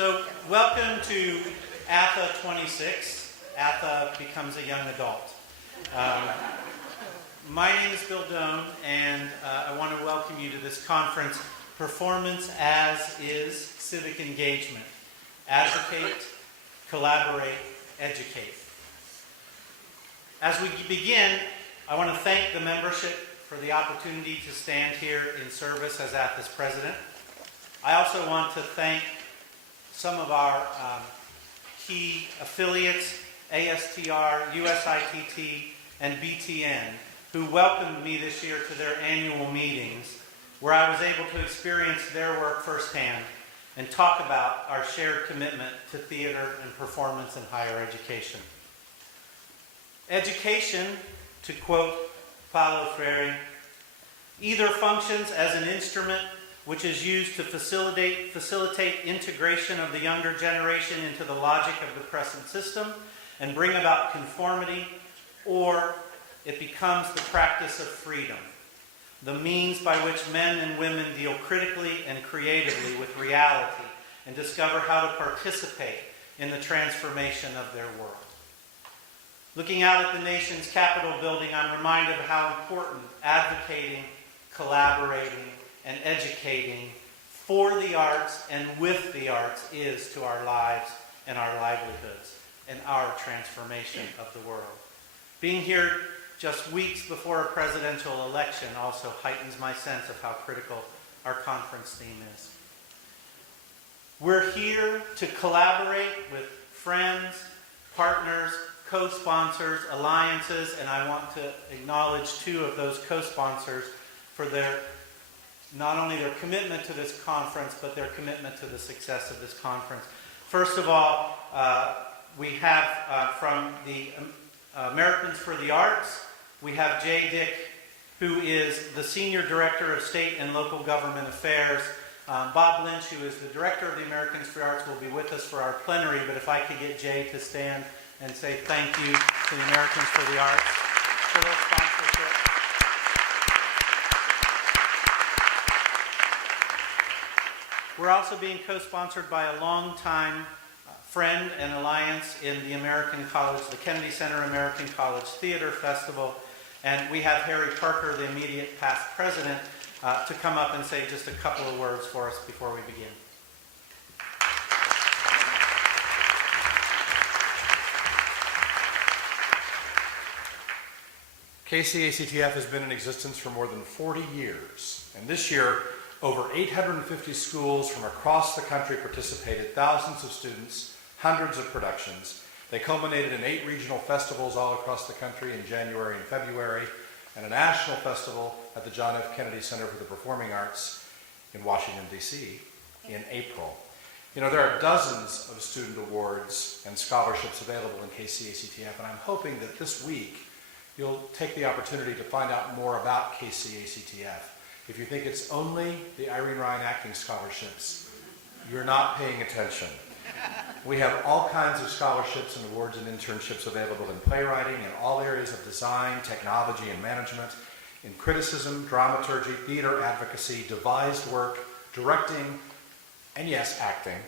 So welcome to ATHE 26. ATHE becomes a young adult. My name is Bill Doan, and I want to welcome you to this conference, Performance as is Civic Engagement. Advocate, collaborate, educate. As we begin, I want to thank the membership for the opportunity to stand here in service as ATHE's president. I also want to thank some of our key affiliates, ASTR, USITT, and BTN, who welcomed me this year to their annual meetings, where I was able to experience their work firsthand and talk about our shared commitment to theater and performance in higher education. Education, to quote Paulo Freire, either functions as an instrument which is used to facilitate integration of the younger generation into the logic of the present system and bring about conformity, or it becomes the practice of freedom, the means by which men and women deal critically and creatively with reality and discover how to participate in the transformation of their world. Looking out at the nation's Capitol building, I'm reminded of how important advocating, collaborating, and educating for the arts and with the arts is to our lives and our livelihoods and our transformation of the world. Being here just weeks before a presidential election also heightens my sense of how critical our conference theme is. We're here to collaborate with friends, partners, co-sponsors, alliances, and I want to acknowledge two of those co-sponsors for not only their commitment to this conference, but their commitment to the success of this conference. First of all, we have from the Americans for the Arts, we have Jay Dick, who is the Senior Director of State and Local Government Affairs. Bob Lynch, who is the Director of the Americans for the Arts, will be with us for our plenary, but if I could get Jay to stand and say thank you to the Americans for the Arts for their sponsorship. We're also being co-sponsored by a longtime friend and alliance in the American College, the Kennedy Center American College Theater Festival. And we have Harry Parker, the immediate past president, to come up and say just a couple of words for us before we begin. KCACTF has been in existence for more than 40 years, and this year, over 850 schools from across the country participated, thousands of students, hundreds of productions. They culminated in 8 regional festivals all across the country in January and February, and a national festival at the John F. Kennedy Center for the Performing Arts in Washington, D.C. in April. You know, there are dozens of student awards and scholarships available in KCACTF, and I'm hoping that this week you'll take the opportunity to find out more about KCACTF. If you think it's only the Irene Ryan Acting Scholarships, you're not paying attention. We have all kinds of scholarships and awards and internships available in playwriting, in all areas of design, technology, and management, in criticism, dramaturgy, theater advocacy, devised work, directing, and yes, acting.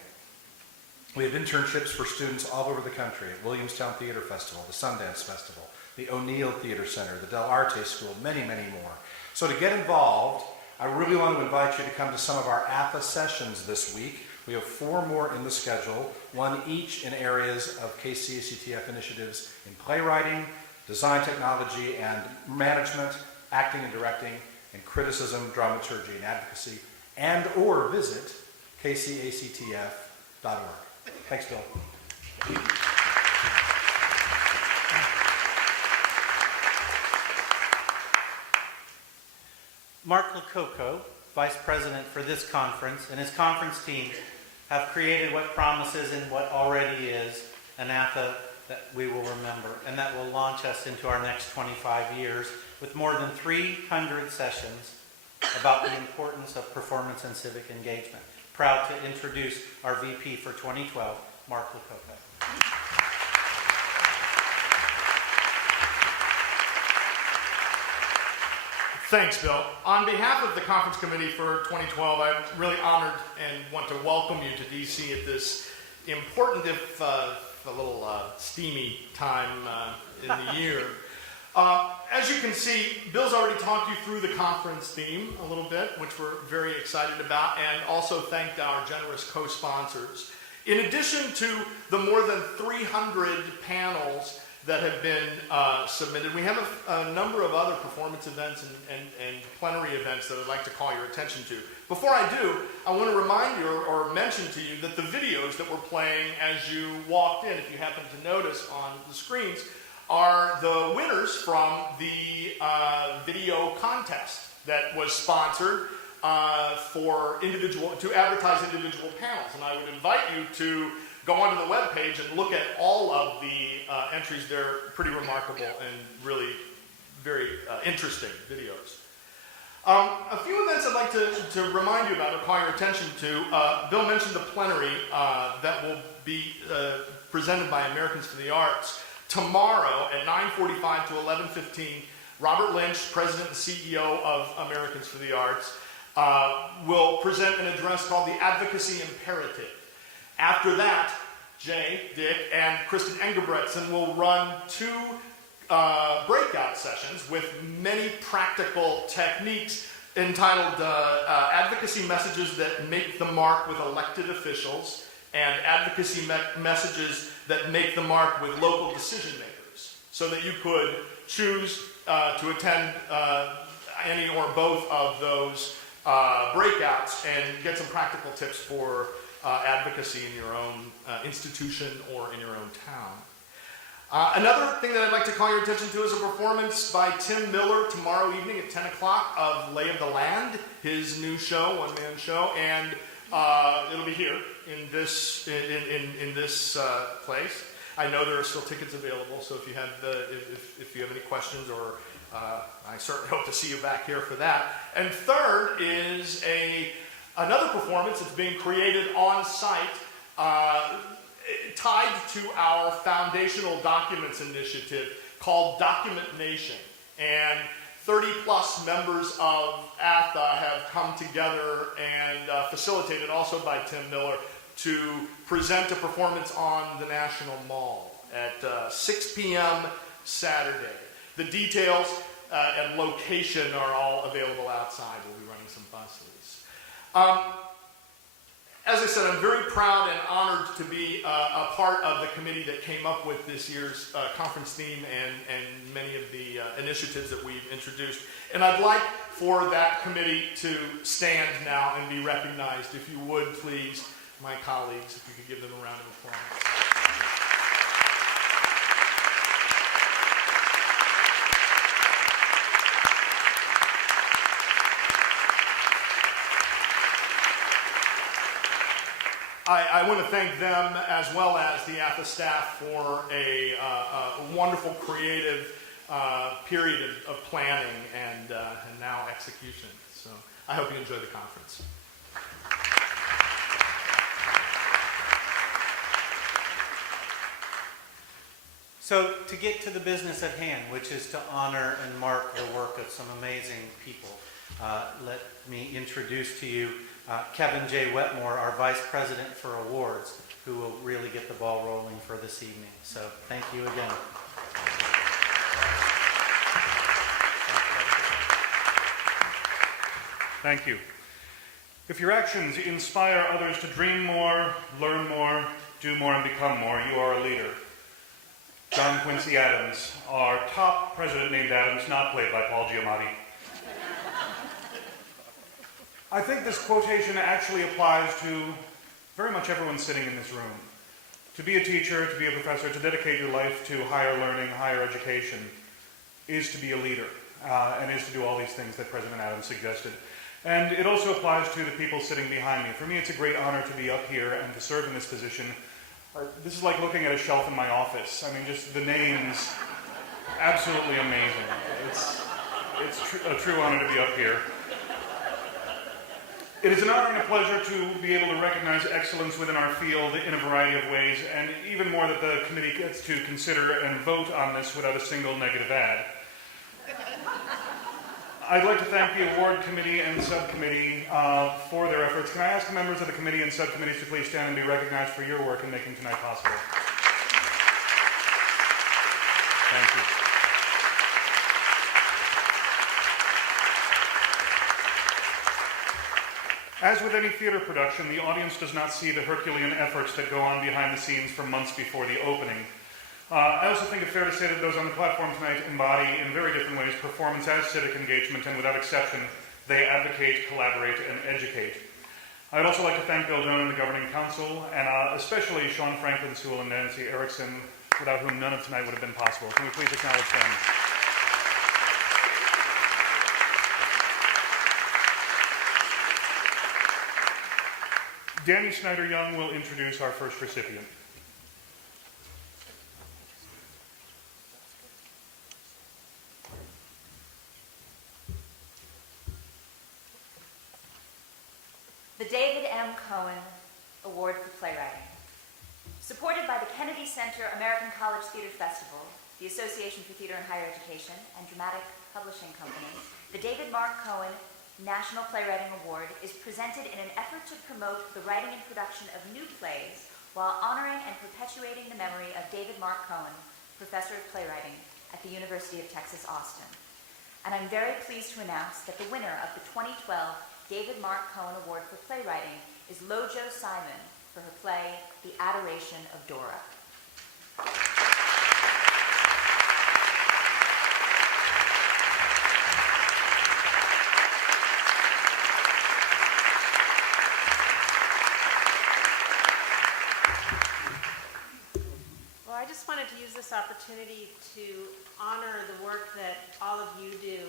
We have internships for students all over the country at Williamstown Theater Festival, the Sundance Festival, the O'Neill Theater Center, the Del Arte School, many, many more. So to get involved, I really want to invite you to come to some of our ATHE sessions this week. We have 4 more in the schedule, one each in areas of KCACTF initiatives in playwriting, design technology and management, acting and directing, and criticism, dramaturgy, and advocacy, and or visit kcactf.org. Thanks, Bill. Mark Lococo, Vice President for this conference, and his conference team have created what promises and what already is an ATHE that we will remember, and that will launch us into our next 25 years with more than 300 sessions about the importance of performance and civic engagement. Proud to introduce our VP for 2012, Mark Lococo. Thanks, Bill. On behalf of the Conference Committee for 2012, I'm really honored and want to welcome you to DC at this important, if a little steamy time in the year. As you can see, Bill's already talked you through the conference theme a little bit, which we're very excited about, and also thanked our generous co-sponsors. In addition to the more than 300 panels that have been submitted, we have a number of other performance events and plenary events that I'd like to call your attention to. Before I do, I want to remind you or mention to you that the videos that we're playing as you walked in, if you happen to notice on the screens, are the winners from the video contest that was sponsored to advertise individual panels. And I would invite you to go onto the webpage and look at all of the entries. They're pretty remarkable and really very interesting videos. A few events I'd like to remind you about or call your attention to. Bill mentioned the plenary that will be presented by Americans for the Arts. Tomorrow at 9:45 to 11:15, Robert Lynch, President and CEO of Americans for the Arts, will present an address called The Advocacy Imperative. After that, Jay, Dick, and Kristen Engebretson will run two breakout sessions with many practical techniques entitled Advocacy Messages That Make the Mark with Elected Officials and Advocacy Messages That Make the Mark with Local Decision Makers, so that you could choose to attend any or both of those breakouts and get some practical tips for advocacy in your own institution or in your own town. Another thing that I'd like to call your attention to is a performance by Tim Miller tomorrow evening at 10 o'clock of Lay of the Land, his new show, one-man show, and it'll be here in this place. I know there are still tickets available, so if you have if you have any questions, or I certainly hope to see you back here for that. And third is another performance that's being created on site, tied to our foundational documents initiative called Document Nation. And 30-plus members of ATHE have come together and facilitated also by Tim Miller to present a performance on the National Mall at 6 p.m. Saturday. The details and location are all available outside. We'll be running some buses. As I said, I'm very proud and honored to be a part of the committee that came up with this year's conference theme and many of the initiatives that we've introduced. And I'd like for that committee to stand now and be recognized. If you would, please, my colleagues, if you could give them a round of applause. I want to thank them as well as the ATHE staff for a wonderful creative period of planning and now execution. So I hope you enjoy the conference. So to get to the business at hand, which is to honor and mark the work of some amazing people, let me introduce to you Kevin J. Wetmore, our Vice President for Awards, who will really get the ball rolling for this evening. So thank you again. Thank you. If your actions inspire others to dream more, learn more, do more, and become more, you are a leader. John Quincy Adams, our top president named Adams, not played by Paul Giamatti. I think this quotation actually applies to very much everyone sitting in this room. To be a teacher, to be a professor, to dedicate your life to higher learning, higher education, is to be a leader, and is to do all these things that President Adams suggested. And it also applies to the people sitting behind me. For me, it's a great honor to be up here and to serve in this position. This is like looking at a shelf in my office. I mean, just the names, absolutely amazing. It's a true honor to be up here. It is an honor and a pleasure to be able to recognize excellence within our field in a variety of ways, and even more that the committee gets to consider and vote on this without a single negative ad. I'd like to thank the award committee and subcommittee for their efforts. Can I ask the members of the committee and subcommittees to please stand and be recognized for your work in making tonight possible? Thank you. As with any theater production, the audience does not see the Herculean efforts that go on behind the scenes for months before the opening. I also think it's fair to say that those on the platform tonight embody, in very different ways, performance as civic engagement, and without exception, they advocate, collaborate, and educate. I'd also like to thank Bill Doan and the Governing Council, and especially Sean Franklin Sewell and Nancy Erickson, without whom none of tonight would have been possible. Can we please acknowledge them? Danny Snyder-Young will introduce our first recipient. The David M. Cohen Award for Playwriting. Supported by the Kennedy Center American College Theater Festival, the Association for Theater and Higher Education, and Dramatic Publishing Company, the David Mark Cohen National Playwriting Award is presented in an effort to promote the writing and production of new plays while honoring and perpetuating the memory of David Mark Cohen, Professor of Playwriting at the University of Texas, Austin. And I'm very pleased to announce that the winner of the 2012 David Mark Cohen Award for Playwriting is Lojo Simon for her play, The Adoration of Dora. Well, I just wanted to use this opportunity to honor the work that all of you do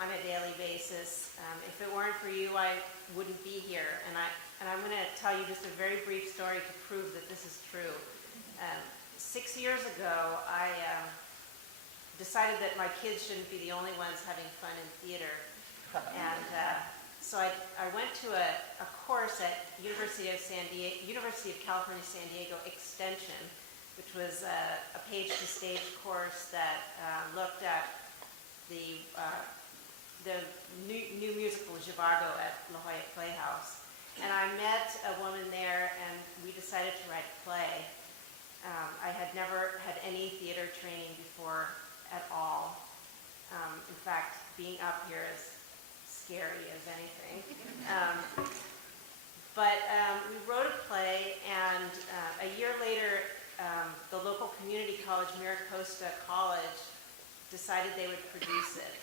on a daily basis. If it weren't for you, I wouldn't be here. And I'm going to tell you just a very brief story to prove that this is true. 6 years ago, I decided that my kids shouldn't be the only ones having fun in theater. And so I went to a course at University of California, San Diego Extension, which was a page-to-stage course that looked at the new musical Zhivago at La Jolla Playhouse. And I met a woman there, and we decided to write a play. I had never had any theater training before at all. In fact, being up here is scary as anything. But we wrote a play, and a year later, the local community college, Maricosta College, decided they would produce it.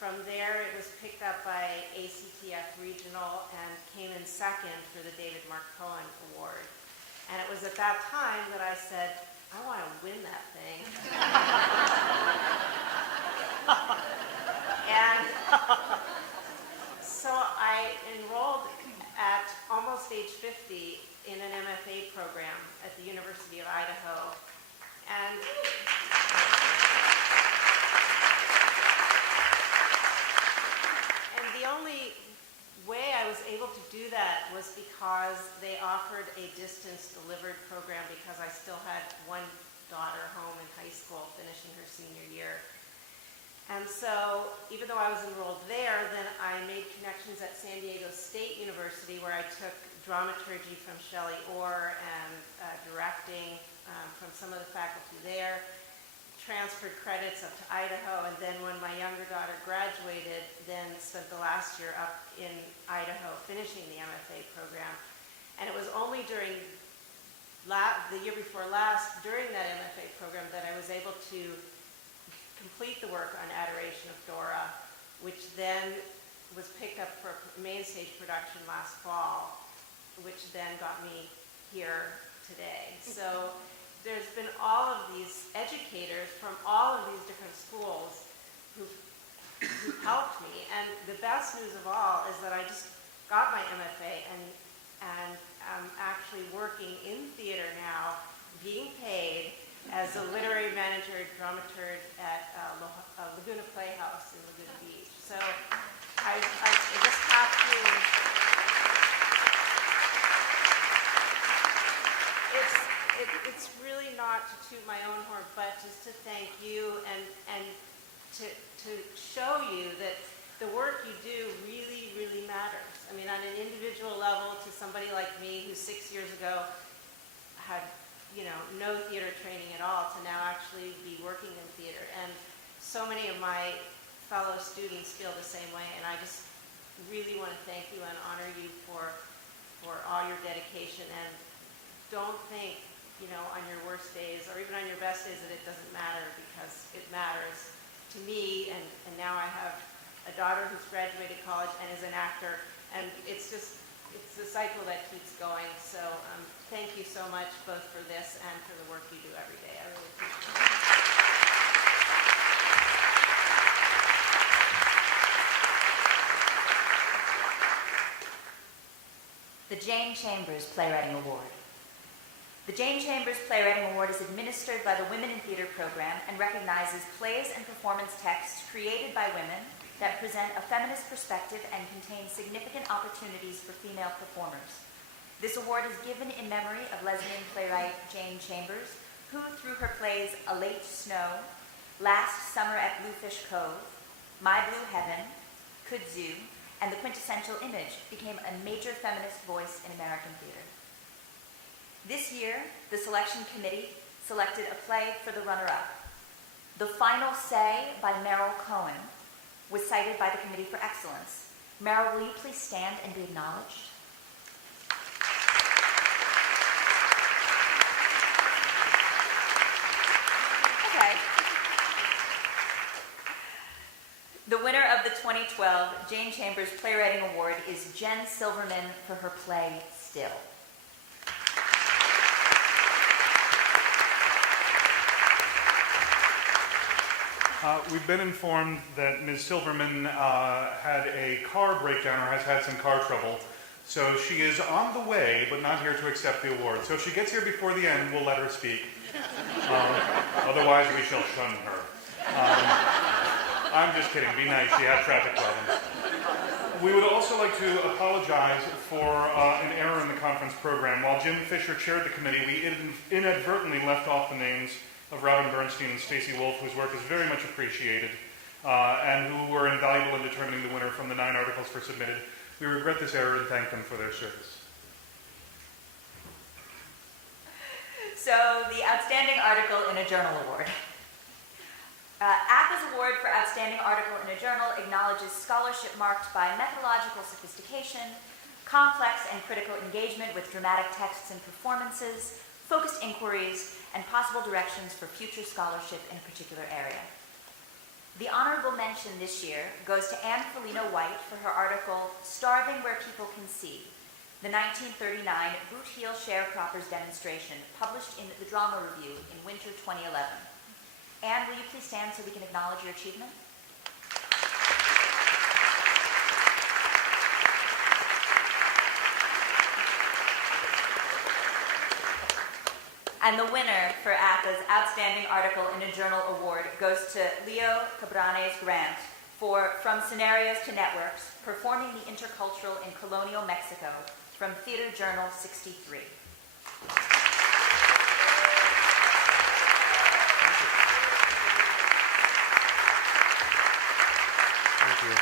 From there, it was picked up by ATHE Regional and came in second for the David Mark Cohen Award. And it was at that time that I said, I want to win that thing. And so I enrolled at almost age 50 in an MFA program at the University of Idaho. And the only way I was able to do that was because they offered a distance delivered program, because I still had one daughter home in high school finishing her senior year. And so even though I was enrolled there, then I made connections at San Diego State University, where I took dramaturgy from Shelley Orr and directing from some of the faculty there, transferred credits up to Idaho, and then when my younger daughter graduated, then spent the last year up in Idaho finishing the MFA program. And it was only during the year before last, during that MFA program, that I was able to complete the work on Adoration of Dora, which then was picked up for main stage production last fall, which then got me here today. So there's been all of these educators from all of these different schools who've helped me. And the best news of all is that I just got my MFA and I'm actually working in theater now, being paid as a literary manager, dramaturg at Laguna Playhouse in Laguna Beach. So I just have to, it's really not to toot my own horn, but just to thank you and to show you that the work you do really, really matters. I mean, on an individual level, to somebody like me who 6 years ago had, no theater training at all, to now actually be working in theater. And so many of my fellow students feel the same way, and I just really want to thank you and honor you for all your dedication. And don't think, on your worst days or even on your best days that it doesn't matter, because it matters to me. And now I have a daughter who's graduated college and is an actor, and it's a cycle that keeps going. So thank you so much, both for this and for the work you do every day. I really appreciate it. The Jane Chambers Playwriting Award. The Jane Chambers Playwriting Award is administered by the Women in Theater program and recognizes plays and performance texts created by women that present a feminist perspective and contain significant opportunities for female performers. This award is given in memory of lesbian playwright Jane Chambers, who, through her plays A Late Snow, Last Summer at Bluefish Cove, My Blue Heaven, Kudzu, and The Quintessential Image, became a major feminist voice in American theater. This year, the selection committee selected a play for the runner-up. The Final Say by Cheryl Cohen was cited by the Committee for Excellence. Meryl, will you please stand and be acknowledged? Okay. The winner of the 2012 Jane Chambers Playwriting Award is Jen Silverman for her play Still. We've been informed that Ms. Silverman had a car breakdown or has had some car trouble. So she is on the way, but not here to accept the award. So if she gets here before the end, we'll let her speak. Otherwise, we shall shun her. I'm just kidding. Be nice. She had traffic problems. We would also like to apologize for an error in the conference program. While Jim Fisher chaired the committee, we inadvertently left off the names of Robin Bernstein and Stacy Wolf, whose work is very much appreciated, and who were invaluable in determining the winner from the 9 articles submitted. We regret this error and thank them for their service. So, the Outstanding Article in a Journal Award. ATHE's Award for Outstanding Article in a Journal acknowledges scholarship marked by methodological sophistication, complex and critical engagement with dramatic texts and performances, focused inquiries, and possible directions for future scholarship in a particular area. The honorable mention this year goes to Anne Felina White for her article, Starving Where People Can See, the 1939 Boot Heel Sharecroppers demonstration published in the Drama Review in winter 2011. Anne, will you please stand so we can acknowledge your achievement? And the winner for ATHE's Outstanding Article in a Journal Award goes to Leo Cabranes Grant for From Scenarios to Networks, Performing the Intercultural in Colonial Mexico, from Theater Journal 63. Thank you.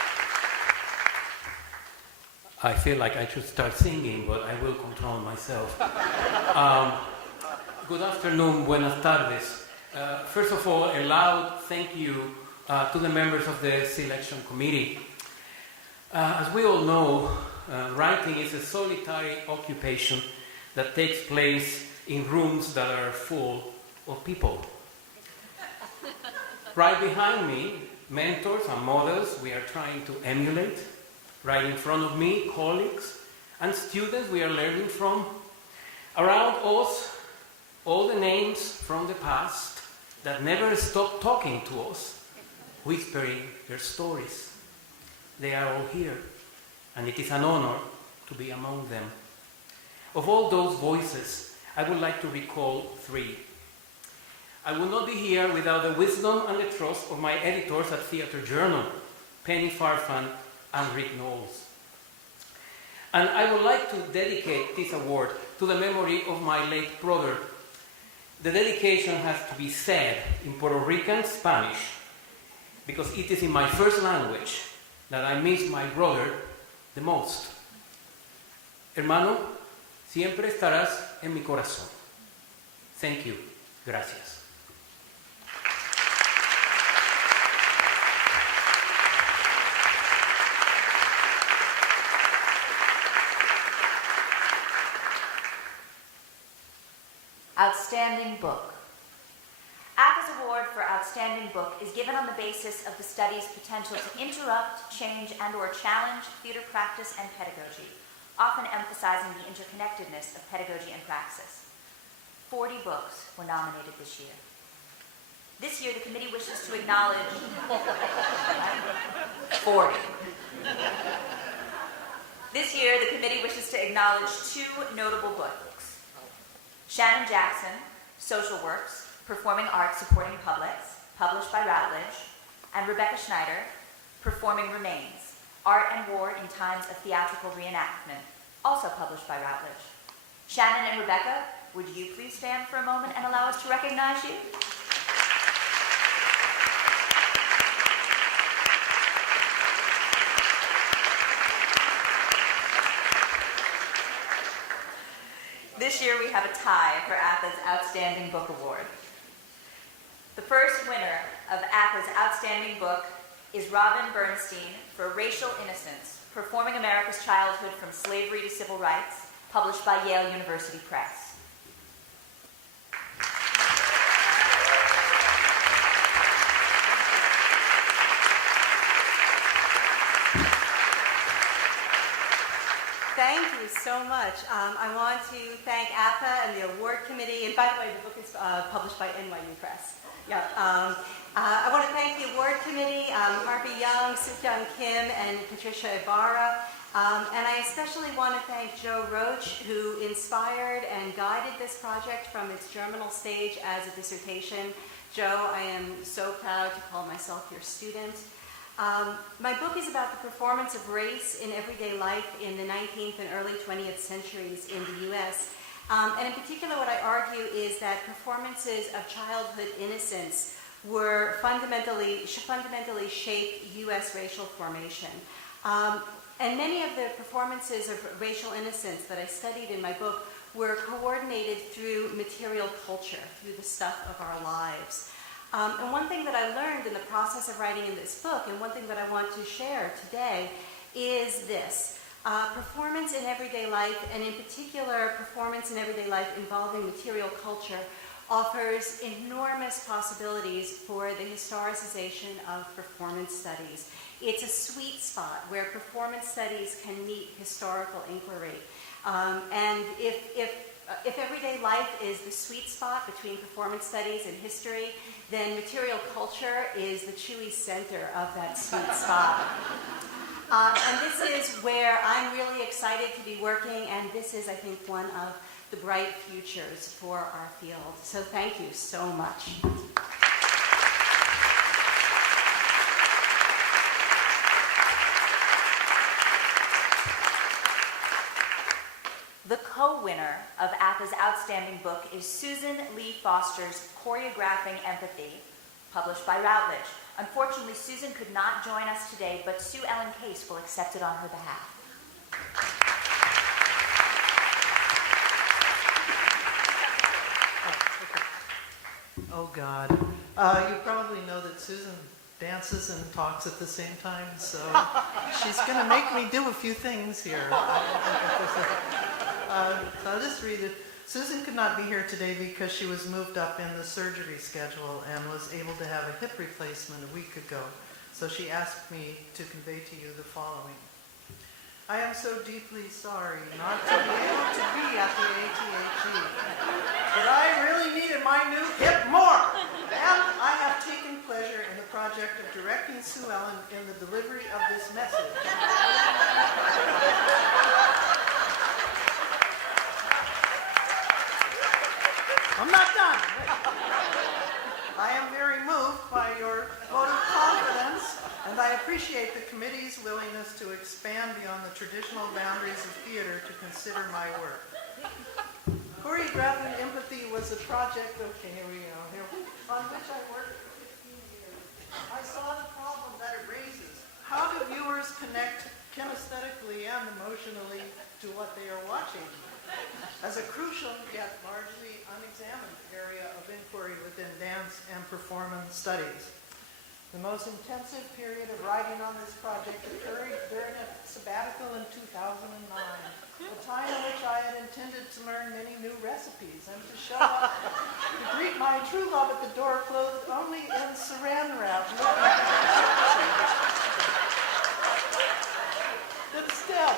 I feel like I should start singing, but I will control myself. Good afternoon, buenas tardes. First of all, a loud thank you to the members of the selection committee. As we all know, writing is a solitary occupation that takes place in rooms that are full of people. Right behind me, mentors and models we are trying to emulate. Right in front of me, colleagues and students we are learning from. Around us, all the names from the past that never stop talking to us, whispering their stories. They are all here, and it is an honor to be among them. Of all those voices, I would like to recall 3. I would not be here without the wisdom and the trust of my editors at Theater Journal, Penny Farfan and Rick Knowles. And I would like to dedicate this award to the memory of my late brother. The dedication has to be said in Puerto Rican Spanish because it is in my first language that I miss my brother the most. Hermano, siempre estarás en mi corazón. Thank you. Gracias. Outstanding Book. ATHE's Award for Outstanding Book is given on the basis of the study's potential to interrupt, change, and/or challenge theater practice and pedagogy, often emphasizing the interconnectedness of pedagogy and praxis. 40 books were nominated this year. This year, the committee wishes to acknowledge 40. This year, the committee wishes to acknowledge 2 notable books. Shannon Jackson, Social Works, Performing Arts Supporting Publics, published by Routledge, and Rebecca Schneider, Performing Remains, Art and War in Times of Theatrical Reenactment, also published by Routledge. Shannon and Rebecca, would you please stand for a moment and allow us to recognize you? This year we have a tie for ATHE's Outstanding Book Award. The first winner of ATHE's Outstanding Book is Robin Bernstein for Racial Innocence, Performing America's Childhood from Slavery to Civil Rights, published by Yale University Press. Thank you so much. I want to thank ATHE and the award committee. And by the way, the book is published by NYU Press. Yeah. I want to thank the award committee, Harvey Young, Suk-Young Kim, and Patricia Ibarra. And I especially want to thank Joe Roach, who inspired and guided this project from its germinal stage as a dissertation. Joe, I am so proud to call myself your student. My book is about the performance of race in everyday life in the 19th and early 20th centuries in the U.S. And in particular, what I argue is that performances of childhood innocence were fundamentally shaped U.S. racial formation. And many of the performances of racial innocence that I studied in my book were coordinated through material culture, through the stuff of our lives. And one thing that I learned in the process of writing in this book, and one thing that I want to share today, is this. Performance in everyday life, and in particular performance in everyday life involving material culture, offers enormous possibilities for the historicization of performance studies. It's a sweet spot where performance studies can meet historical inquiry. And if everyday life is the sweet spot between performance studies and history, then material culture is the chewy center of that sweet spot. And this is where I'm really excited to be working, and this is, I think, one of the bright futures for our field. So thank you so much. The co-winner of ATHE's Outstanding Book is Susan Lee Foster's Choreographing Empathy, published by Routledge. Unfortunately, Susan could not join us today, but Sue Ellen Case will accept it on her behalf. Oh, God. You probably know that Susan dances and talks at the same time, so she's going to make me do a few things here. So I'll just read it. Susan could not be here today because she was moved up in the surgery schedule and was able to have a hip replacement a week ago. So she asked me to convey to you the following. I am so deeply sorry not to be able to be at the ATHE, but I really needed my new hip more. And I have taken pleasure in the project of directing Sue Ellen in the delivery of this message. I'm not done. I am very moved by your vote of confidence, and I appreciate the committee's willingness to expand beyond the traditional boundaries of theater to consider my work. Choreographing Empathy was a project, okay, here we go, on which I worked for 15 years. I saw the problem viewers connect kinesthetically and emotionally to what they are watching, as a crucial yet largely unexamined area of inquiry within dance and performance studies. The most intensive period of writing on this project occurred during a sabbatical in 2009, a time in which I had intended to learn many new recipes and to show up to greet my true love at the door clothed only in saran wrap. Instead,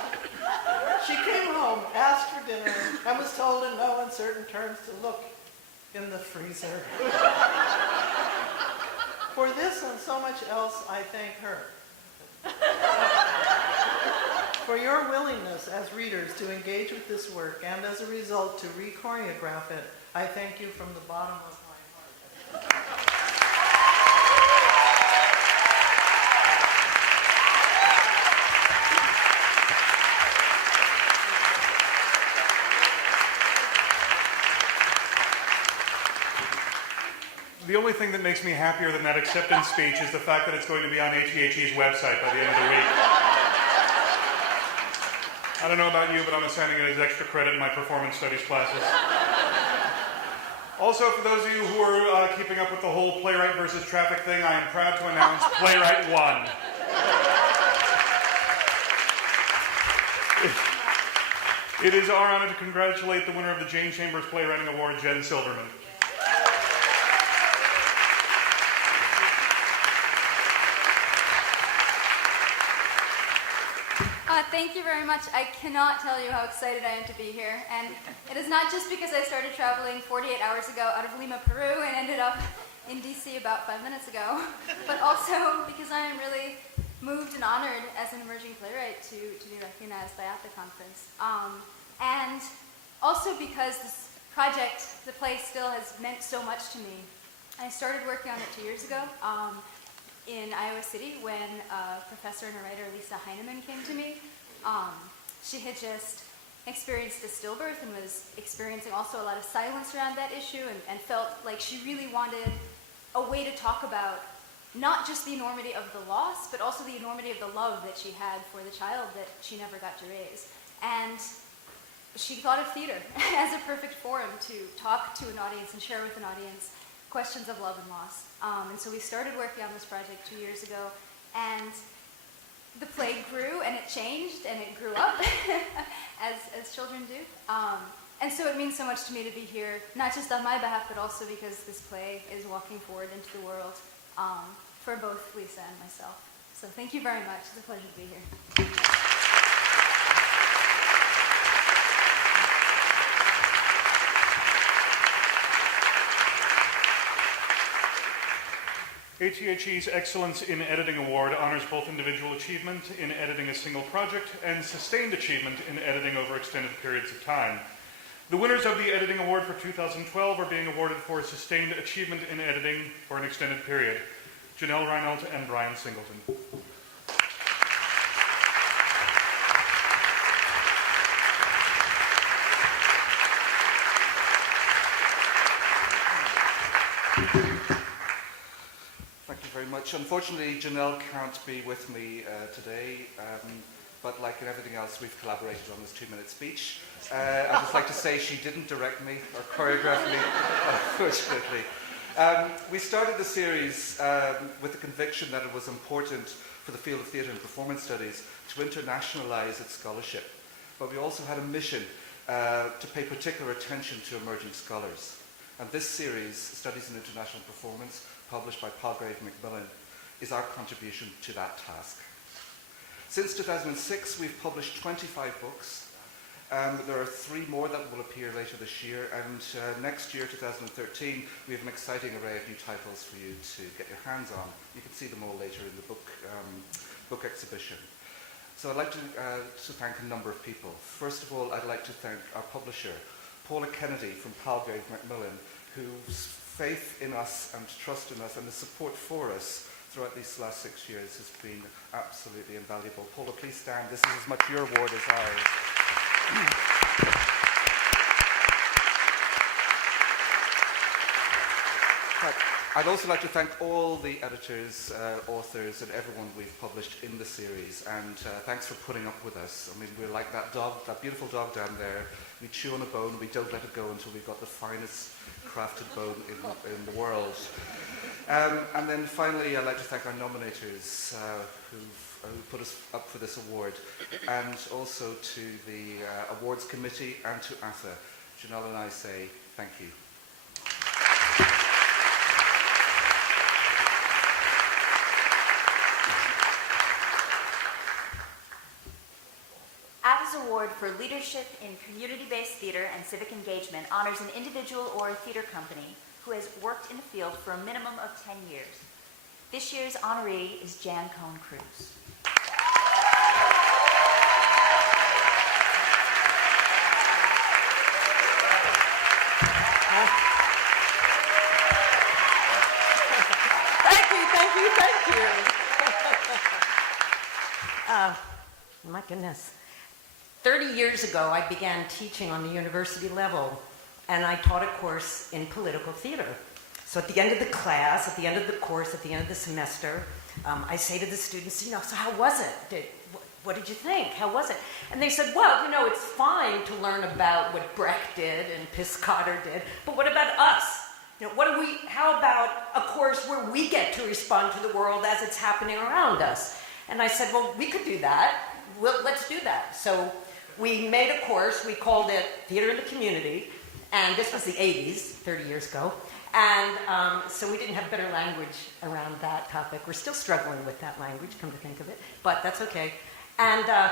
she came home, asked for dinner, and was told in no uncertain terms to look in the freezer. For this and so much else, I thank her. For your willingness as readers to engage with this work and as a result to re-choreograph it, I thank you from the bottom of my heart. The only thing that makes me happier than that acceptance speech is the fact that it's going to be on ATHE's website by the end of the week. I don't know about you, but I'm assigning it as extra credit in my performance studies classes. Also, for those of you who are keeping up with the whole playwright versus traffic thing, I am proud to announce Playwright won. It is our honor to congratulate the winner of the Jane Chambers Playwriting Award, Jen Silverman. Thank you very much. I cannot tell you how excited I am to be here. And it is not just because I started traveling 48 hours ago out of Lima, Peru, and ended up in DC about 5 minutes ago, but also because I am really moved and honored as an emerging playwright to be recognized by ATHE conference. And also because this project, the play, still has meant so much to me. I started working on it 2 years ago. In Iowa City when a professor and a writer, Lisa Heineman, came to me. She had just experienced a stillbirth and was experiencing also a lot of silence around that issue and felt like she really wanted a way to talk about not just the enormity of the loss, but also the enormity of the love that she had for the child that she never got to raise. And she thought of theater as a perfect forum to talk to an audience and share with an audience questions of love and loss. And so we started working on this project 2 years ago, and the play grew and it changed and it grew up as children do. And so it means so much to me to be here, not just on my behalf, but also because this play is walking forward into the world for both Lisa and myself. So thank you very much. It's a pleasure to be here. ATHE's Excellence in Editing Award honors both individual achievement in editing a single project and sustained achievement in editing over extended periods of time. The winners of the Editing Award for 2012 are being awarded for sustained achievement in editing for an extended period. Janelle Reinhold and Brian Singleton. Much. Unfortunately, Janelle can't be with me today, but like in everything else, we've collaborated on this 2-minute speech. I'd just like to say she didn't direct me or choreograph me, unfortunately. We started the series with the conviction that it was important for the field of theatre and performance studies to internationalize its scholarship. But we also had a mission to pay particular attention to emerging scholars. And this series, Studies in International Performance, published by Palgrave Macmillan, is our contribution to that task. Since 2006, we've published 25 books. There are 3 more that will appear later this year, and next year, 2013, we have an exciting array of new titles for you to get your hands on. You can see them all later in the book exhibition. So I'd like to thank a number of people. First of all, I'd like to thank our publisher, Paula Kennedy from Palgrave Macmillan, whose faith in us and trust in us and the support for us throughout these last 6 years has been absolutely invaluable. Paula, please stand. This is as much your award as ours. I'd also like to thank all the editors, authors, and everyone we've published in the series, and thanks for putting up with us. I mean, we're like that dog, that beautiful dog down there. We chew on a bone, we don't let it go until we've got the finest crafted bone in the world. And then finally, I'd like to thank our nominators who put us up for this award, and also to the awards committee and to ATHE. Janelle and I say thank you. ATHE's Award for Leadership in Community-Based Theater and Civic Engagement honors an individual or a theater company who has worked in the field for a minimum of 10 years. This year's honoree is Jan Cohen Cruz. Thank you. My goodness. 30 years ago, I began teaching on the university level, and I taught a course in political theater. So at the end of the class, at the end of the course, at the end of the semester, I say to the students, so how was it? What did you think? How was it? And they said, well, it's fine to learn about what Brecht did and Piscator did, but what about us? How about a course where we get to respond to the world as it's happening around us? And I said, well, we could do that. Well, let's do that. So we made a course. We called it Theater in the Community. And this was the 80s, 30 years ago. And so we didn't have better language around that topic. We're still struggling with that language, come to think of it. But that's okay. And the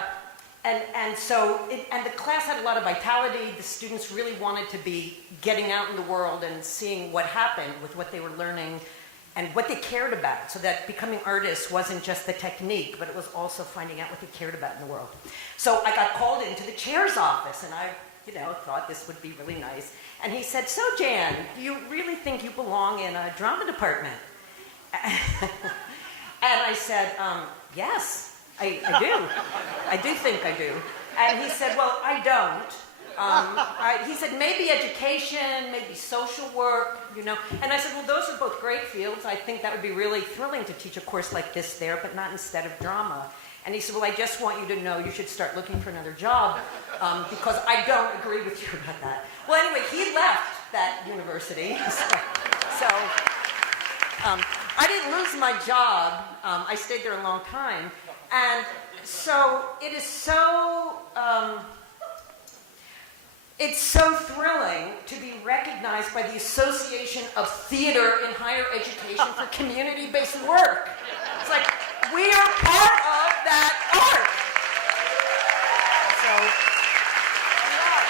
class had a lot of vitality. The students really wanted to be getting out in the world and seeing what happened with what they were learning and what they cared about, so that becoming artists wasn't just the technique, but it was also finding out what they cared about in the world. So I got called into the chair's office, and I thought this would be really nice. And he said, so Jan, do you really think you belong in a drama department? And I said, yes. I do. I do think I do. And he said, well, I don't. He said, maybe education, maybe social work, And I said, well, those are both great fields. I think that would be really thrilling to teach a course like this there, but not instead of drama. And he said, well, I just want you to know you should start looking for another job because I don't agree with you about that. Well, anyway, he left that university. So I didn't lose my job. I stayed there a long time. And so it is so, it's so thrilling to be recognized by the Association of Theater in Higher Education for community-based work. It's like, we are part of that art. So, we are.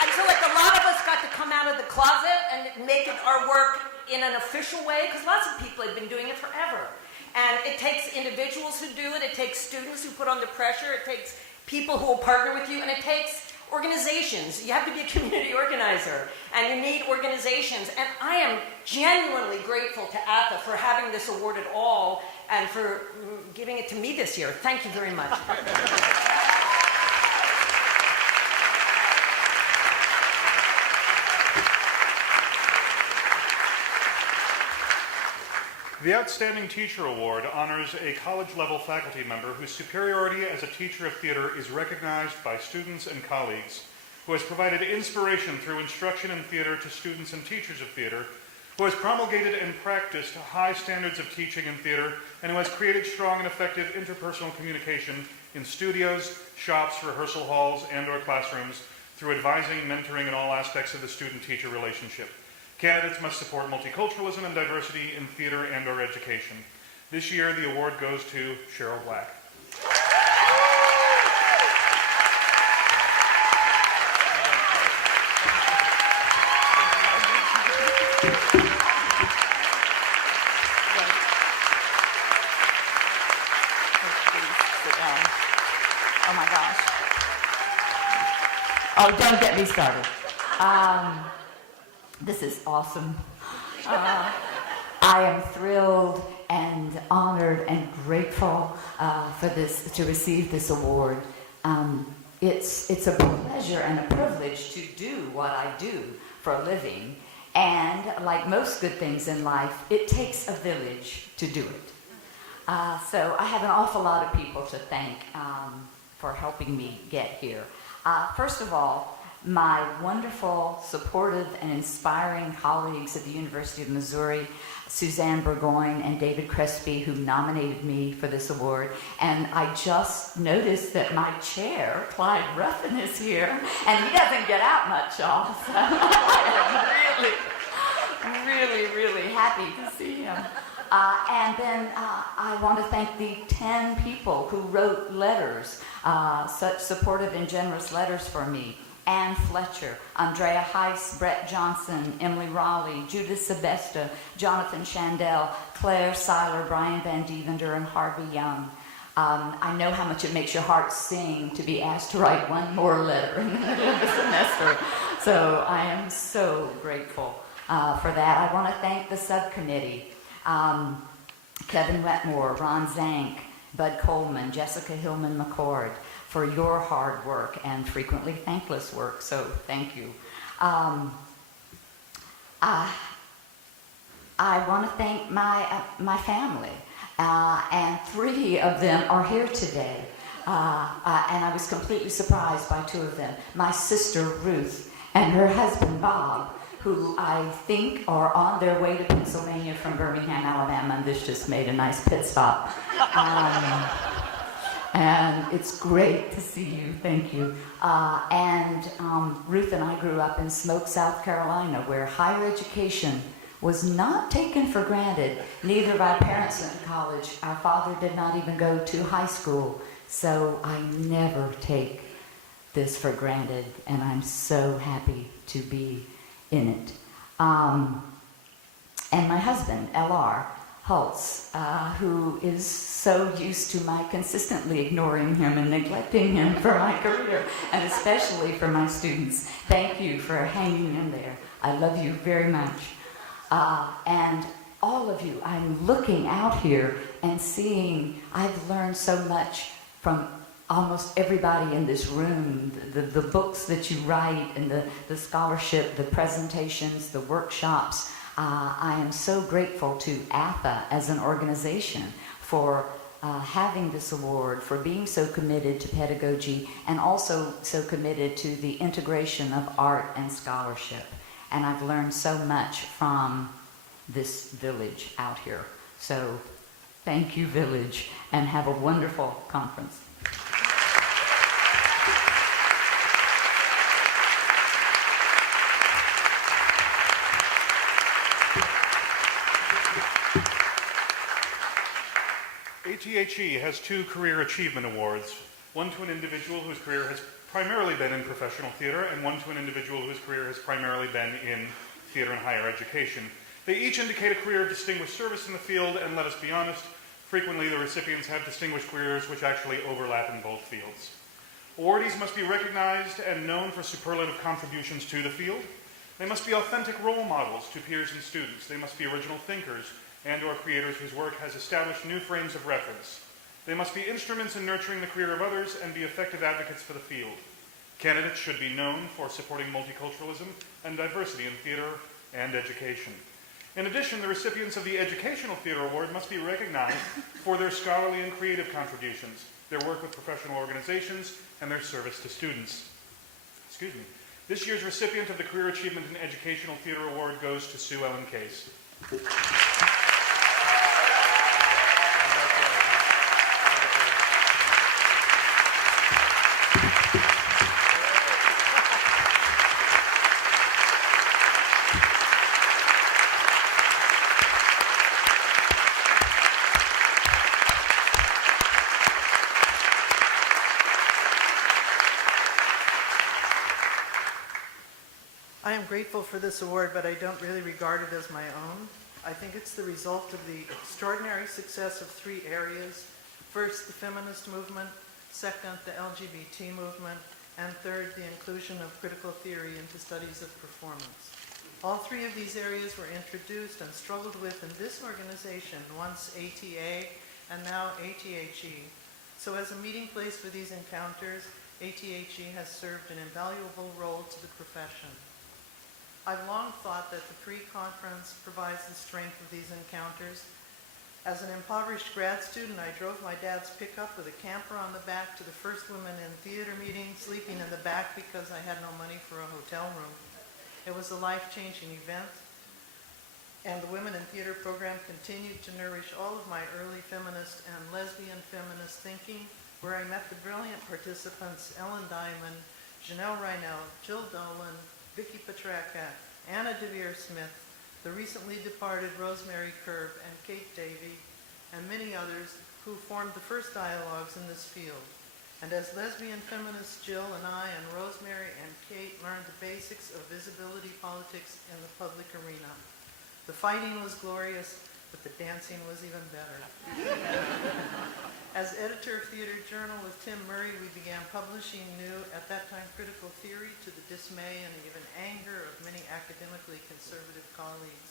And so like a lot of us got to come out of the closet and make it our work in an official way, because lots of people have been doing it forever. And it takes individuals who do it, it takes students who put on the pressure, it takes people who will partner with you, and it takes organizations. You have to be a community organizer, and you need organizations. And I am genuinely grateful to ATHE for having this award at all, and for giving it to me this year. Thank you very much. The Outstanding Teacher Award honors a college-level faculty member whose superiority as a teacher of theater is recognized by students and colleagues, who has provided inspiration through instruction in theater to students and teachers of theater, who has promulgated and practiced high standards of teaching in theater, and who has created strong and effective interpersonal communication in studios, shops, rehearsal halls, and/or classrooms through advising, mentoring, and all aspects of the student-teacher relationship. Candidates must support multiculturalism and diversity in theater and/or education. This year, the award goes to Cheryl Black. Oh my gosh. Oh, don't get me started. This is awesome. I am thrilled and honored and grateful to receive this award. it's a pleasure and a privilege to do what I do for a living. And like most good things in life, it takes a village to do it. So I have an awful lot of people to thank for helping me get here. First of all, my wonderful, supportive, and inspiring colleagues at the University of Missouri, Suzanne Burgoyne and David Crespi, who nominated me for this award. And I just noticed that my chair, Clyde Ruffin, is here, and he doesn't get out much off. So I'm really happy to see him. And then I want to thank the 10 people who wrote letters, such supportive and generous letters for me. Ann Fletcher, Andrea Heiss, Brett Johnson, Emily Raleigh, Judith Sebesta, Jonathan Chandel, Claire Seiler, Brian Van Devender, and Harvey Young. I know how much it makes your heart sing to be asked to write one more letter in the middle of the semester. So I am so grateful for that. I want to thank the subcommittee. Kevin Wetmore, Ron Zank, Bud Coleman, Jessica Hillman McCord, for your hard work and frequently thankless work, so thank you. I want to thank my family, and 3 of them are here today, and I was completely surprised by 2 of them. My sister Ruth and her husband Bob, who I think are on their way to Pennsylvania from Birmingham, Alabama, and this just made a nice pit stop. And it's great to see you, thank you. Ruth and I grew up in Smoke, South Carolina, where higher education was not taken for granted. Neither of our parents went to college. Our father did not even go to high school. So I never take this for granted, and I'm so happy to be in it. And my husband, L.R. Holtz, who is so used to my consistently ignoring him and neglecting him for my career, and especially for my students. Thank you for hanging in there. I love you very much. And all of you, I'm looking out here and seeing, I've learned so much from almost everybody in this room, the books that you write and the scholarship, the presentations, the workshops. I am so grateful to ATHE as an organization for having this award, for being so committed to pedagogy, and also so committed to the integration of art and scholarship. And I've learned so much from this village out here. So thank you, village, and have a wonderful conference. ATHE has 2 Career Achievement Awards, one to an individual whose career has primarily been in professional theater, and one to an individual whose career has primarily been in theater and higher education. They each indicate a career of distinguished service in the field, and let us be honest, frequently the recipients have distinguished careers which actually overlap in both fields. Awardees must be recognized and known for superlative contributions to the field. They must be authentic role models to peers and students. They must be original thinkers and/or creators whose work has established new frames of reference. They must be instruments in nurturing the career of others and be effective advocates for the field. Candidates should be known for supporting multiculturalism and diversity in theater and education. In addition, the recipients of the Educational Theater Award must be recognized for their scholarly and creative contributions, their work with professional organizations, and their service to students. Excuse me. This year's recipient of the Career Achievement in Educational Theater Award goes to Sue Ellen Case. I am grateful for this award, but I don't really regard it as my own. I think it's the result of the extraordinary success of 3 areas. First, the feminist movement. Second, the LGBT movement. And third, the inclusion of critical theory into studies of performance. All 3 of these areas were introduced and struggled with in this organization, once ATA and now ATHE, So as a meeting place for these encounters, ATHE has served an invaluable role to the profession. I've long thought that the pre-conference provides the strength of these encounters. As an impoverished grad student, I drove my dad's pickup with a camper on the back to the first Women in Theater meeting, sleeping in the back because I had no money for a hotel room. It was a life-changing event, and the Women in Theater program continued to nourish all of my early feminist and lesbian feminist thinking, where I met the brilliant participants Ellen Diamond, Janelle Reinell, Jill Dolan, Vicki Petraka, Anna DeVere Smith, the recently departed Rosemary Curb and Kate Davey, and many others who formed the first dialogues in this field. And as lesbian feminists, Jill and I and Rosemary and Kate learned the basics of visibility politics in the public arena. The fighting was glorious, but the dancing was even better. As editor of Theater Journal with Tim Murray, we began publishing new, at that time, critical theory to the dismay and even anger of many academically conservative colleagues.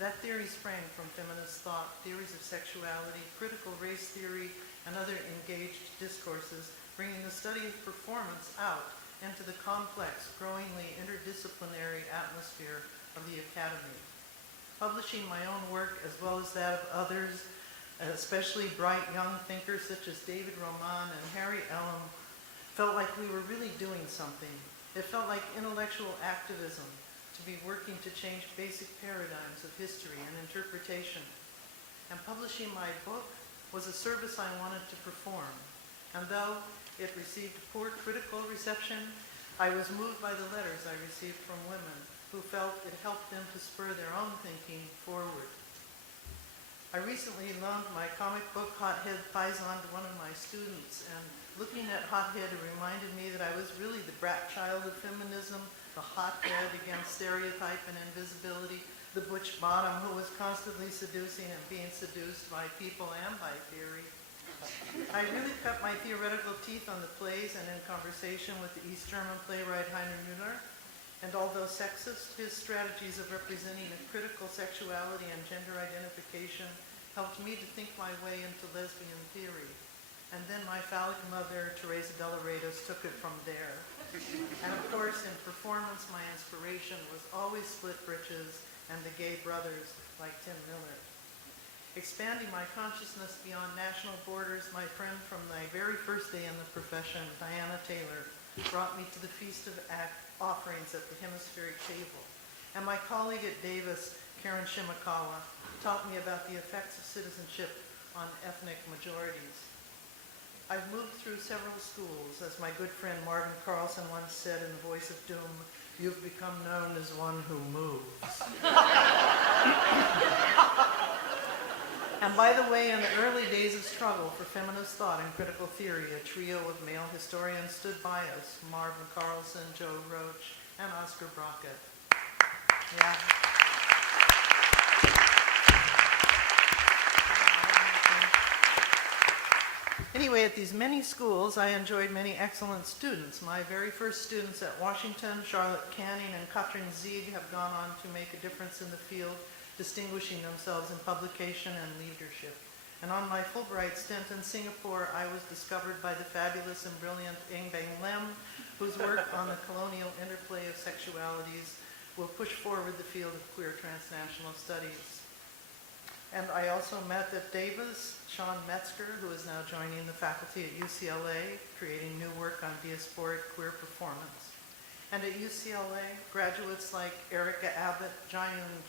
That theory sprang from feminist thought, theories of sexuality, critical race theory, and other engaged discourses, bringing the study of performance out into the complex, growingly interdisciplinary atmosphere of the academy. Publishing my own work as well as that of others, especially bright young thinkers such as David Roman and Harry Elam, felt like we were really doing something. It felt like intellectual activism, to be working to change basic paradigms of history and interpretation. And publishing my book was a service I wanted to perform. And though it received poor critical reception, I was moved by the letters I received from women who felt it helped them to spur their own thinking forward. I recently loaned my comic book Hothead Paisan to one of my students, and looking at Hothead, it reminded me that I was really the brat child of feminism, the hothead against stereotype and invisibility, the butch bottom who was constantly seducing and being seduced by people and by theory. I really cut my theoretical teeth on the plays and in conversation with the East German playwright Heiner Müller. And although sexist, his strategies of representing a critical sexuality and gender identification helped me to think my way into lesbian theory. And then my phallic mother, Teresa Della Redos, took it from there. And of course, in performance, my inspiration was always Split Britches and the gay brothers like Tim Miller. Expanding my consciousness beyond national borders, my friend from my very first day in the profession, Diana Taylor, brought me to the Feast of Offerings at the Hemispheric Table. And my colleague at Davis, Karen Shimakawa, taught me about the effects of citizenship on ethnic majorities. I've moved through several schools. As my good friend Marvin Carlson once said in the voice of doom, "You've become known as one who moves." And by the way, in the early days of struggle for feminist thought and critical theory, a trio of male historians stood by us: Marvin Carlson, Joe Roach, and Oscar Brockett. Yeah. Anyway, at these many schools, I enjoyed many excellent students. My very first students at Washington, Charlotte Canning and Katrin Zieg, have gone on to make a difference in the field, distinguishing themselves in publication and leadership. And on my Fulbright stint in Singapore, I was discovered by the fabulous and brilliant Eng Beng Lim, whose work on the colonial interplay of sexualities will push forward the field of queer transnational studies. And I also met at Davis Sean Metzger, who is now joining the faculty at UCLA, creating new work on diasporic queer performance. And at UCLA, graduates like Erica Abbott, Jiayun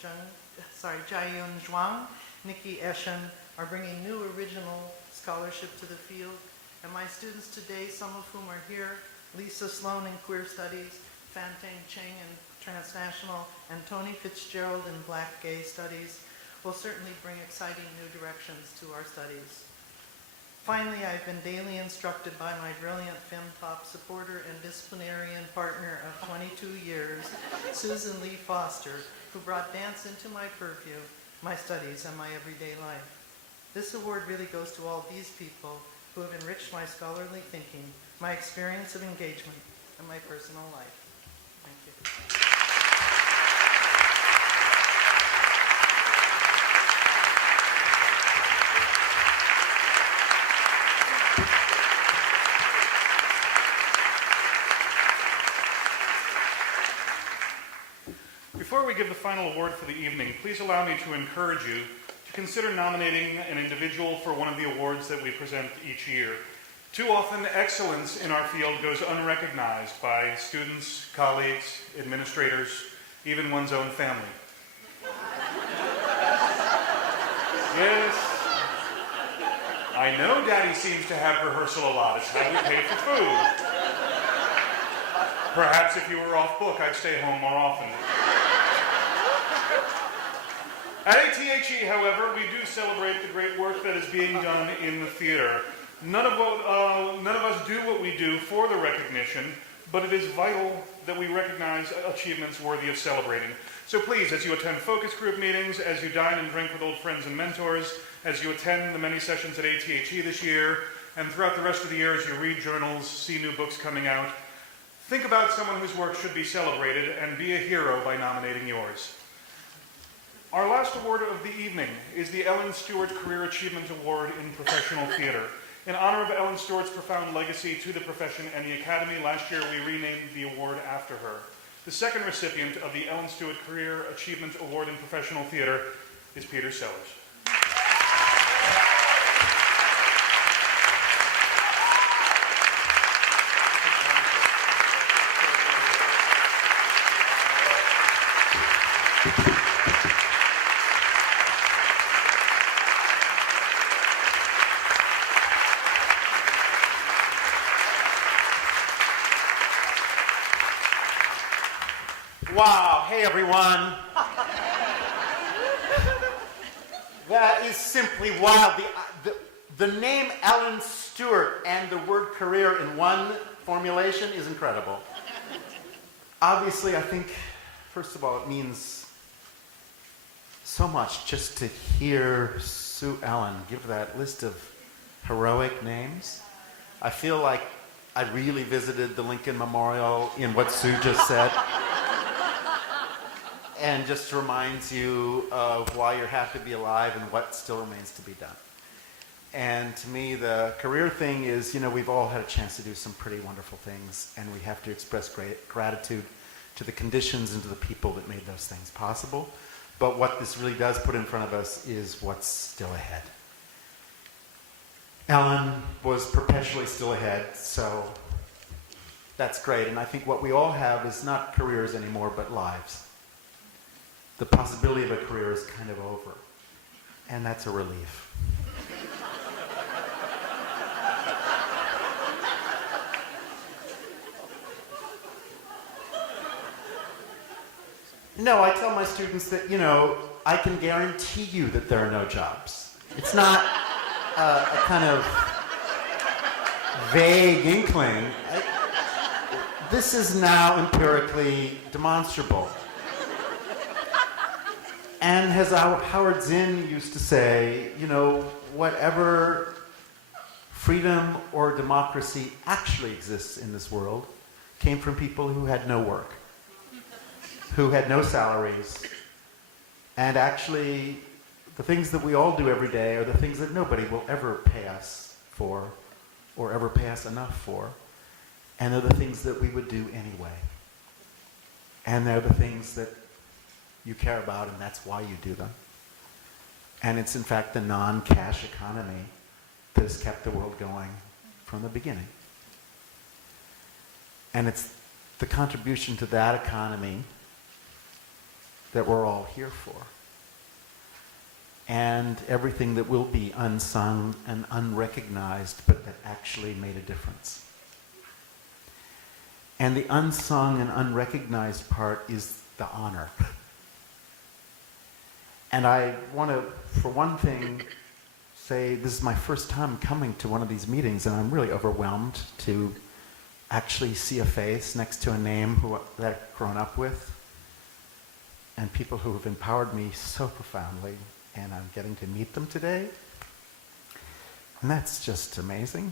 Zhuang, Nikki Eschen are bringing new original scholarship to the field. And my students today, some of whom are here, Lisa Sloan in Queer Studies, Fantang Cheng in Transnational, and Tony Fitzgerald in Black Gay Studies, will certainly bring exciting new directions to our studies. Finally, I've been daily instructed by my brilliant FemTop supporter and disciplinarian partner of 22 years, Susan Lee Foster, who brought dance into my purview, my studies, and my everyday life. This award really goes to all these people who have enriched my scholarly thinking, my experience of engagement, and my personal life. Thank you. Before we give the final award for the evening, please allow me to encourage you to consider nominating an individual for one of the awards that we present each year. Too often, excellence in our field goes unrecognized by students, colleagues, administrators, even one's own family. Yes, I know Daddy seems to have rehearsal a lot. It's how we pay for food. Perhaps if you were off book, I'd stay home more often. At ATHE, however, we do celebrate the great work that is being done in the theater. None of us do what we do for the recognition, but it is vital that we recognize achievements worthy of celebrating. So please, as you attend focus group meetings, as you dine and drink with old friends and mentors, as you attend the many sessions at ATHE this year, and throughout the rest of the year as you read journals, see new books coming out, think about someone whose work should be celebrated and be a hero by nominating yours. Our last award of the evening is the Ellen Stewart Career Achievement Award in Professional Theater. In honor of Ellen Stewart's profound legacy to the profession and the Academy, last year we renamed the award after her. The second recipient of the Ellen Stewart Career Achievement Award in Professional Theater is Peter Sellers. Wow, hey everyone. That is simply wild. The name Ellen Stewart and the word career in one formulation is incredible. Obviously, I think, first of all, it means so much just to hear Sue Ellen give that list of heroic names. I feel like I really visited the Lincoln Memorial in what Sue just said. And just reminds you of why you're happy to be alive and what still remains to be done. And to me, the career thing is, we've all had a chance to do some pretty wonderful things, and we have to express great gratitude to the conditions and to the people that made those things possible. But what this really does put in front of us is what's still ahead. Ellen was perpetually still ahead, so that's great. And I think what we all have is not careers anymore, but lives. The possibility of a career is kind of over, and that's a relief. No, I tell my students that, I can guarantee you that there are no jobs. It's not a kind of vague inkling. This is now empirically demonstrable. And as Howard Zinn used to say, whatever freedom or democracy actually exists in this world came from people who had no work, who had no salaries. And actually, the things that we all do every day are the things that nobody will ever pay us for or ever pay us enough for. And they're the things that we would do anyway. And they're the things that you care about, and that's why you do them. And it's in fact the non-cash economy that has kept the world going from the beginning. And it's the contribution to that economy that we're all here for. And everything that will be unsung and unrecognized, but that actually made a difference. And the unsung and unrecognized part is the honor. And I want to, for one thing, say this is my first time coming to one of these meetings, and I'm really overwhelmed to actually see a face next to a name that I've grown up with, and people who have empowered me so profoundly, and I'm getting to meet them today. And that's just amazing.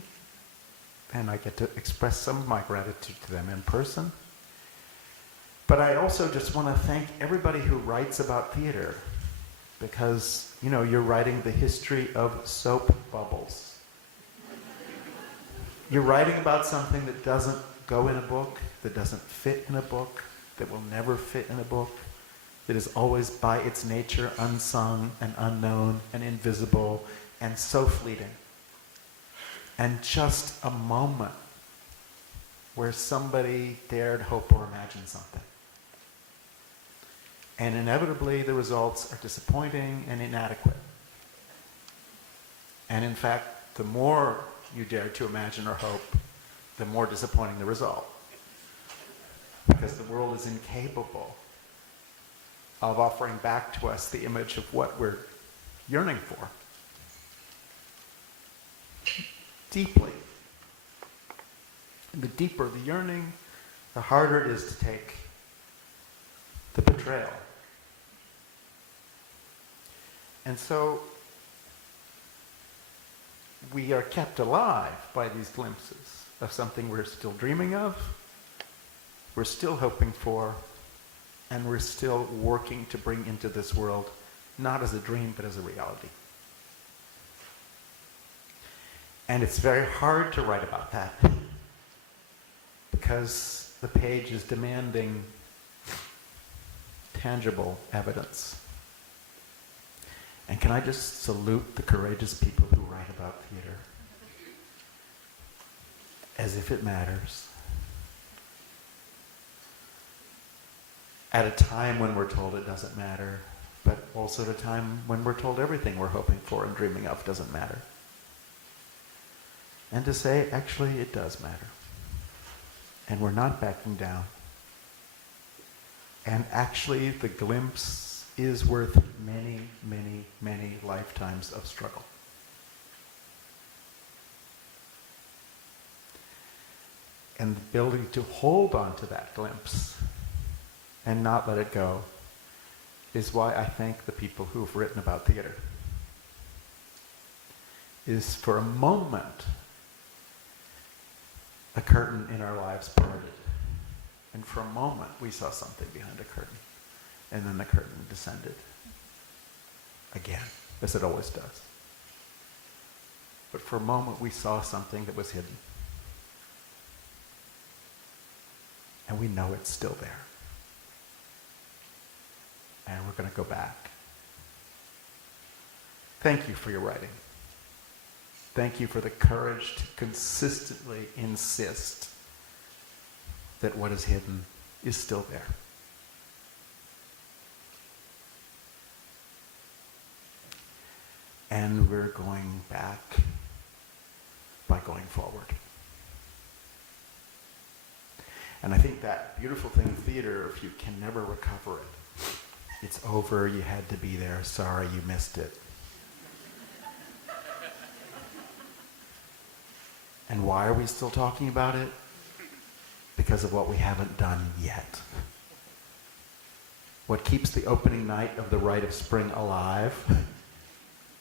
And I get to express some of my gratitude to them in person. But I also just want to thank everybody who writes about theater, because, you're writing the history of soap bubbles. You're writing about something that doesn't go in a book, that doesn't fit in a book, that will never fit in a book, that is always by its nature unsung and unknown and invisible and so fleeting. And just a moment where somebody dared hope or imagine something. And inevitably the results are disappointing and inadequate. And in fact, the more you dare to imagine or hope, the more disappointing the result. Because the world is incapable of offering back to us the image of what we're yearning for. Deeply. And the deeper the yearning, the harder it is to take the betrayal. And so we are kept alive by these glimpses of something we're still dreaming of, we're still hoping for, and we're still working to bring into this world, not as a dream, but as a reality. And it's very hard to write about that, because the page is demanding tangible evidence. And can I just salute the courageous people who write about theater as if it matters. At a time when we're told it doesn't matter, but also at a time when we're told everything we're hoping for and dreaming of doesn't matter. And to say, actually, it does matter. And we're not backing down. And actually, the glimpse is worth many, many, many lifetimes of struggle. And the ability to hold on to that glimpse and not let it go is why I thank the people who have written about theater. Is for a moment, a curtain in our lives parted. And for a moment, we saw something behind a curtain. And then the curtain descended again, as it always does. But for a moment, we saw something that was hidden. And we know it's still there. And we're going to go back. Thank you for your writing. Thank you for the courage to consistently insist that what is hidden is still there. And we're going back by going forward. And I think that beautiful thing of theater, if you can never recover it, it's over, you had to be there, sorry you missed it. And why are we still talking about it? Because of what we haven't done yet. What keeps the opening night of The Rite of Spring alive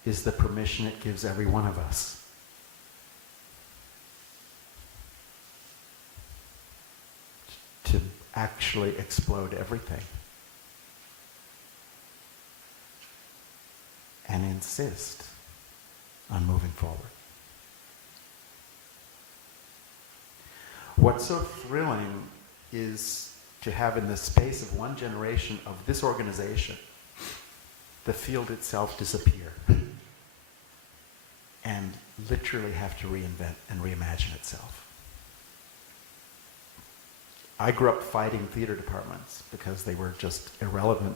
is the permission it gives every one of us to actually explode everything and insist on moving forward. What's so thrilling is to have in the space of one generation of this organization, the field itself disappear and literally have to reinvent and reimagine itself. I grew up fighting theater departments because they were just irrelevant,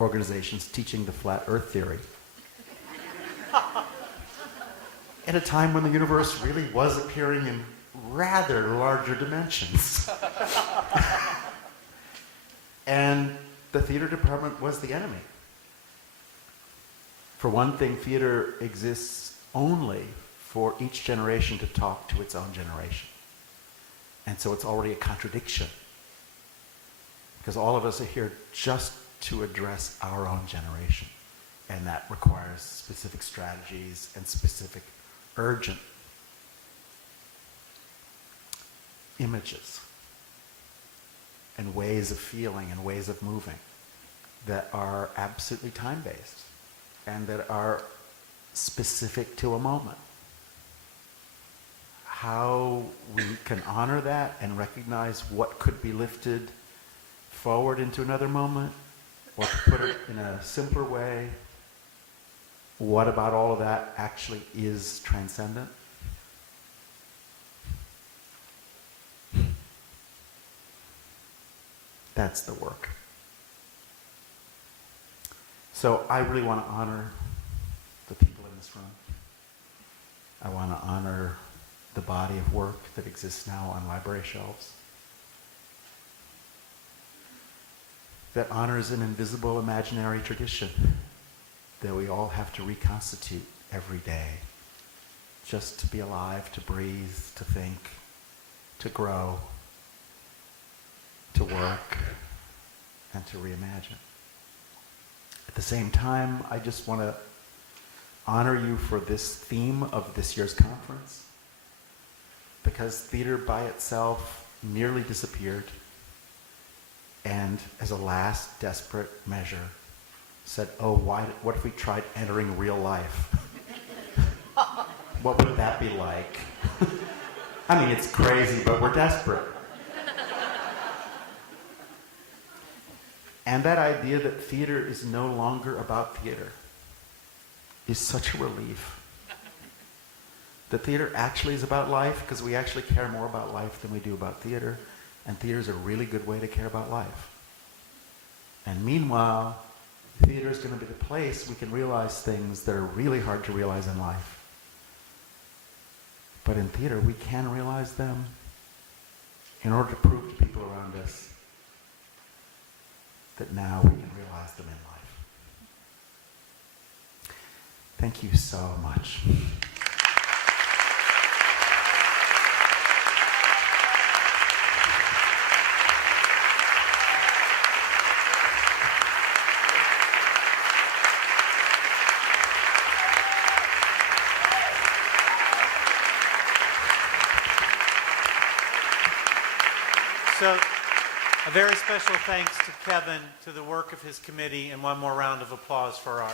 organizations teaching the flat earth theory. At a time when the universe really was appearing in rather larger dimensions. And the theater department was the enemy. For one thing, theater exists only for each generation to talk to its own generation. And so it's already a contradiction. Because all of us are here just to address our own generation. And that requires specific strategies and specific urgent images and ways of feeling and ways of moving that are absolutely time-based and that are specific to a moment. How we can honor that and recognize what could be lifted forward into another moment Or to put it in a simpler way, what about all of that actually is transcendent? That's the work. So I really want to honor the people in this room. I want to honor the body of work that exists now on library shelves, that honors an invisible imaginary tradition that we all have to reconstitute every day just to be alive, to breathe, to think, to grow, to work, and to reimagine. At the same time, I just want to honor you for this theme of this year's conference, because theater by itself nearly disappeared, and as a last desperate measure said, oh, what if we tried entering real life? What would that be like? I mean, it's crazy, but we're desperate. And that idea that theater is no longer about theater is such a relief. That theater actually is about life, because we actually care more about life than we do about theater, and theater is a really good way to care about life. And meanwhile, theater is going to be the place we can realize things that are really hard to realize in life. But in theater, we can realize them in order to prove to people around us that now we can realize them in life. Thank you so much. So, a very special thanks to Kevin, to the work of his committee, and one more round of applause for our